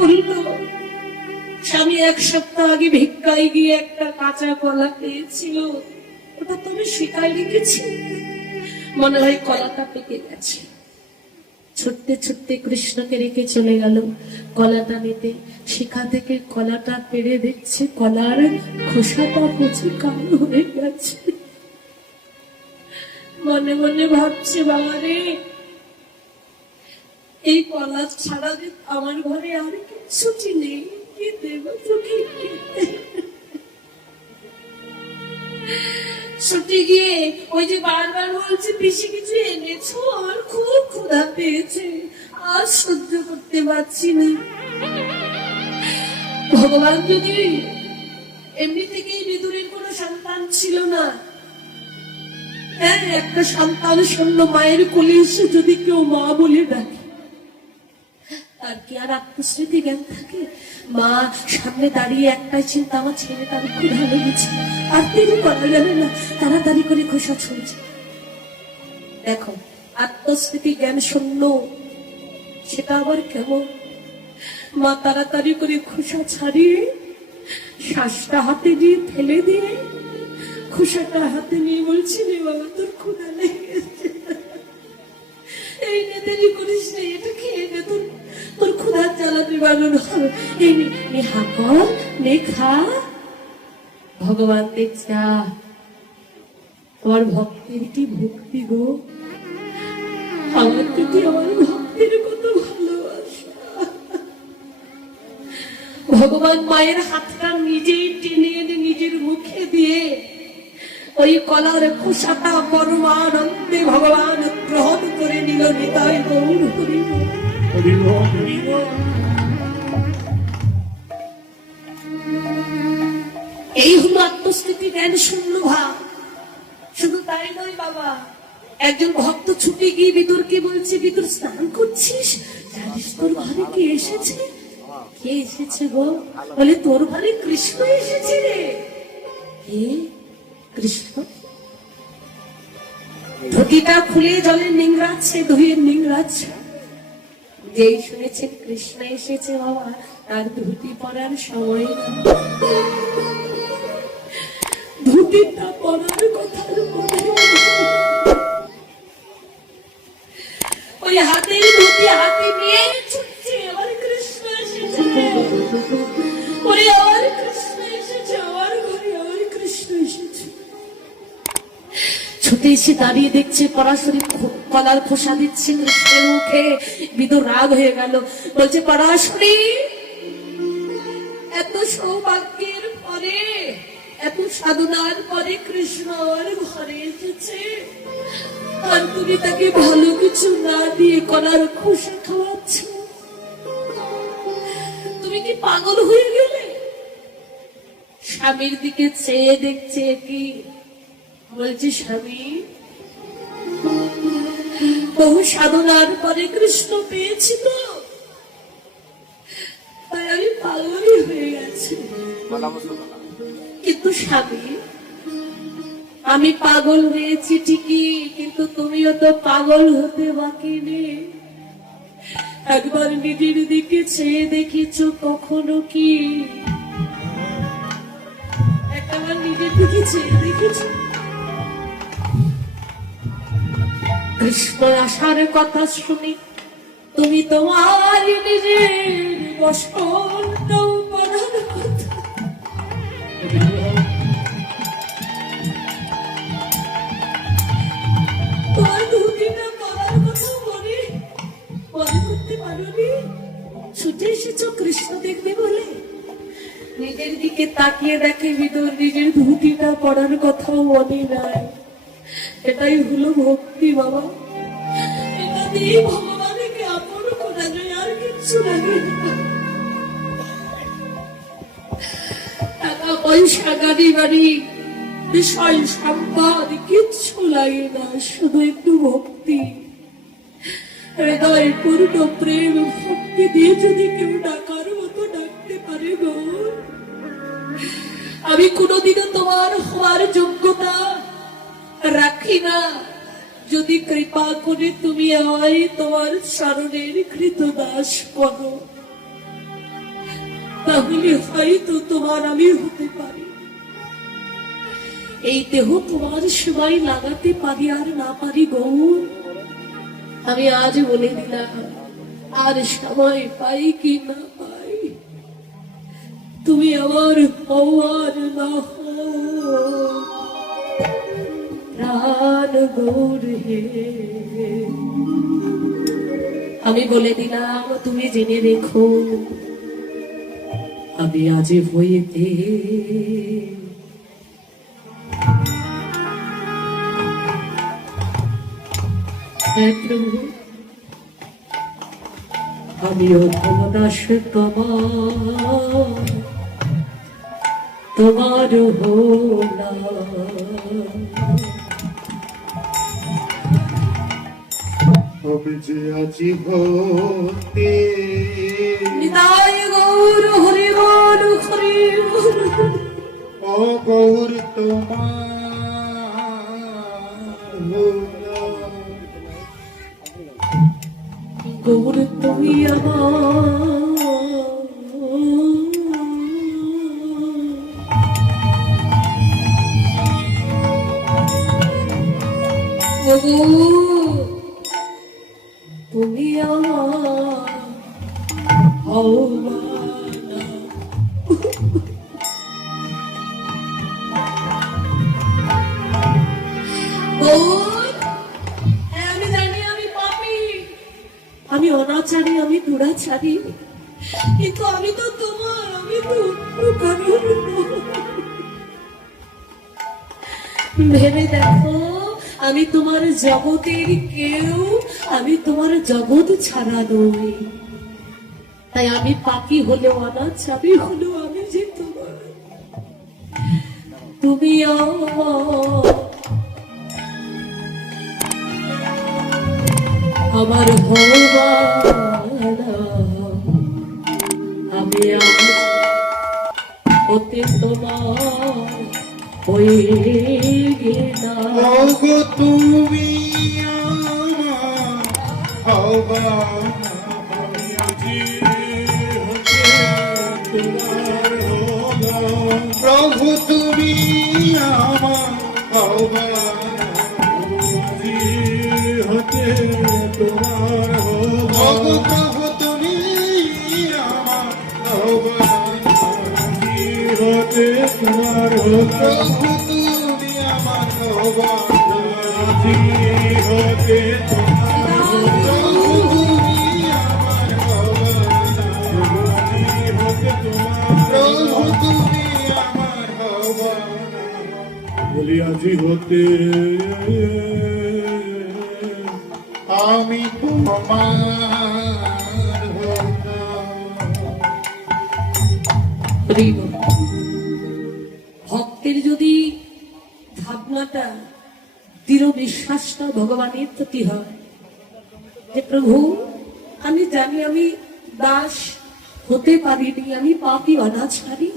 বলল, স্বামী 1 সপ্তাহ আগে ভিক্ষায় গিয়ে একটা কাঁচা কলা পেয়েছিল, ওটা তুমি শিকায় রেখেছি, মনে হয় কলাটা পেকে গেছে। ছুটতে ছুটতে কৃষ্ণকে রেখে চলে গেল কলাটা নিতে। শিখা থেকে কলাটা পেড়ে দেখছে কলার খোসাটা পচে কালো হয়ে গেছে। মনে মনে ভাবছে, বাবা রে, এই কলা ছাড়া যে আমার ঘরে আর কিছুটি নেই, কি দেব তোকে? ছুটে গিয়ে ওই যে বারবার বলছে, পিসি কিছু এনেছো, আমার খুব ক্ষুধা পেয়েছে, আর সহ্য করতে পারছি না। ভগবান যদি এমনি থেকেই বিদুরের কোনো সন্তান ছিল না, হ্যাঁ, একটা সন্তান শূন্য মায়ের কোলে এসে যদি কেউ মা বলে ডাকে, তার কি আর আত্মস্মৃতি জ্ঞান থাকে? মা সামনে দাঁড়িয়ে একটাই চিন্তা, আমার ছেলে তার ক্ষুধা লেগেছে, আর দেরি করা যাবে না, তাড়াতাড়ি করে খোসা ছুঁড়ছে। দেখো, আত্মস্মৃতি জ্ঞান শূন্য, সেটা আবার কেমন? মা তাড়াতাড়ি করে খোসা ছাড়িয়ে শ্বাসটা হাতে দিয়ে ফেলে দিয়ে খোসাটা হাতে নিয়ে বলছি, রে বাবা, তোর ক্ষুধা লেগেছে, এই নে, দেরি করিস না, এটা খেয়ে নে, তোর ক্ষুধার জ্বালা নিবারণ হবে, এই নে, হা কর, নে, খা। ভগবান দেখছে, তোমার ভক্তির কি ভক্তি গো, আমার প্রতি আমার ভক্তির কত ভালোবাসা। ভগবান মায়ের হাতটা নিজেই টেনে এনে নিজের মুখে দিয়ে ওই কলার খোসাটা পরমানন্দে ভগবান গ্রহণ করে নিল। নিতাই গৌর হরি বল। এই হলো আত্মস্থিতি জ্ঞান শূন্য ভাব। শুধু তাই নয় বাবা, একজন ভক্ত ছুটে গিয়ে বিদুরকে বলছে, বিদুর, স্নান করছিস? জানিস তোর ঘরে কে এসেছে? কে এসেছে গো? বলে, তোর ঘরে কৃষ্ণ এসেছে রে। কে? কৃষ্ণ? ধুতিটা খুলে জলে নিংড়াচ্ছে, ধুয়ে নিংড়াচ্ছে। যেই শুনেছেন কৃষ্ণ এসেছে বাবা, তার ধুতি পরার সময় না। ধুতিটা পরার কথার মনে ওই হাতের ধুতি হাতে নিয়ে ছুটছে, আমার কৃষ্ণ এসেছে, ওরে আমার কৃষ্ণ এসেছে, আমার ঘরে আমার কৃষ্ণ এসেছে। ছুটে এসে দাঁড়িয়ে দেখছে পরাশরী কলার খোসা দিচ্ছে কৃষ্ণের মুখে। বিদুর রাগ হয়ে গেল, বলছে, পরাশরী, এত সৌভাগ্যের পরে, এত সাধনার পরে কৃষ্ণ আমার ঘরে এসেছে, আর তুমি তাকে ভালো কিছু না দিয়ে কলার খোসা খাওয়াচ্ছ, তুমি কি পাগল হয়ে গেলে? স্বামীর দিকে চেয়ে দেখছে কি, বলছে, স্বামী, বহু সাধনার পরে কৃষ্ণ পেয়েছি তো, তাই আমি পাগলই হয়ে গেছি। কিন্তু স্বামী, আমি পাগল হয়েছি ঠিকই, কিন্তু তুমিও তো পাগল হতে বাকি নেই। একবার নিজের দিকে চেয়ে দেখেছো কখনো কি? একবার নিজের দিকে চেয়ে দেখেছো? কৃষ্ণ আসার কথা শুনি তুমি তোমার নিজের বসন্ত পড়ার কথা, তোমার ধুতিটা পড়ার কথা মনে করতে পারোনি? ছুটে এসেছ কৃষ্ণ দেখবে বলে। নিজের দিকে তাকিয়ে দেখে বিদুর নিজের ধুতিটা পড়ার কথাও মনে নাই। এটাই হলো ভক্তি বাবা, এটা দিয়ে ভগবানকে আপন করা যায়, আর কিছু লাগে না। টাকা পয়সা, গাড়ি বাড়ি, বিষয় সম্পদ কিচ্ছু লাগে না, শুধু একটু ভক্তি, হৃদয় পূর্ণ প্রেম ভক্তি দিয়ে যদি কেউ ডাকার মতো ডাকতে পারে গো। আমি কোনোদিনও তোমার হওয়ার যোগ্যতা রাখি না, যদি কৃপা করে তুমি আমায় তোমার শরণের কৃতদাস করো। তাহলে হয়তো তোমার আমি হতে পারি। এই দেহ তোমার সেবাই লাগাতে পারি আর না পারি গৌর, আমি আজ বলে দিলাম, আর সময় পাই কি না পাই, তুমি আমার হওয়ার না হও প্রাণ গৌর হে। আমি বলে দিলাম, তুমি জেনে রেখো, আমি আজ হইতে প্রভু আমি অধমদাস তোমার হলাম। আমি যে আজি হতে নিতাই গৌর হরি বল হরি বল। ও গৌর তোমার হলাম। গৌর তুমি আমার তুমি আমার হওয়ানা। আমি জানি আমি পাপী, আমি অনাচারী, আমি দুরাচারী, কিন্তু আমি তো তোমার, আমি তো অন্য কারোর নই। ভেবে দেখো, আমি তোমার জগতের কেউ, আমি তোমার জগৎ ছাড়া নই। তাই আমি পাপী হলেও অনাচারী হলেও আমি যে তোমার, তুমি আমার হওয়া, আমি হতে তোমার হয়ে গেলাম। ওগো তুমি আমার হওয়ানা। আমি আজি হতে তোমার হলাম। প্রভু তুমি আমার হওয়ানা। আজি হতে তোমার হলাম। ওগো প্রভু তুমি আমার হওয়ানা। আজি হতে তোমার হলাম। প্রভু তুমি আমার হওয়ানা। আজি হতে তোমার হলাম। প্রভু তুমি আমার হওয়ানা। আজি হতে তোমার প্রভু তুমি আমার হওয়ানা। বলি আজি হতে আমি তোমার হলাম। ভক্তের যদি ভাবনাটা, দৃঢ় বিশ্বাসটা ভগবানের প্রতি হয় যে প্রভু আমি জানি আমি দাস হতে পারিনি, আমি পাপী অনাচারী,